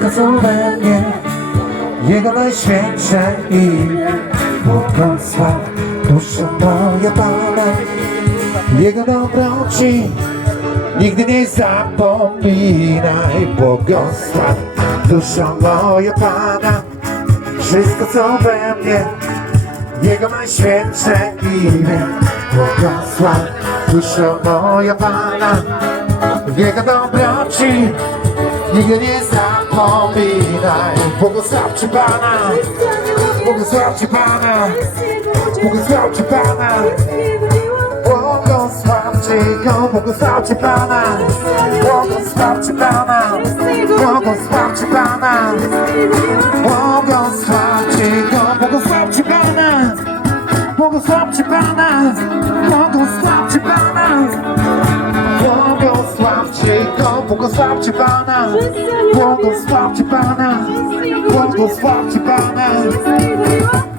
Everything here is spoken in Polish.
wszystko co we mnie. Jego najświętsze imię Błogosław dusza moja Pana Jego dobroci Nigdy nie zapominaj Błogosław dusza moja Pana. Wszystko co we mnie Jego najświętsze imię Błogosław dusza moja Pana. Jego dobroci Nigdy nie zapominaj Błogosławcie Pana. Błogosławcie Pana. Błogosławcie Pana. Błogosławcie Go. Błogosławcie Pana. Błogosławcie Pana. Błogosławcie Pana. Błogosławcie Go. Błogosławcie Pana. Błogosławcie Pana. Błogosławcie Pana. Błogosławcie Go Błogosławcie Pana, błogosławcie Pana, błogosławcie Pana.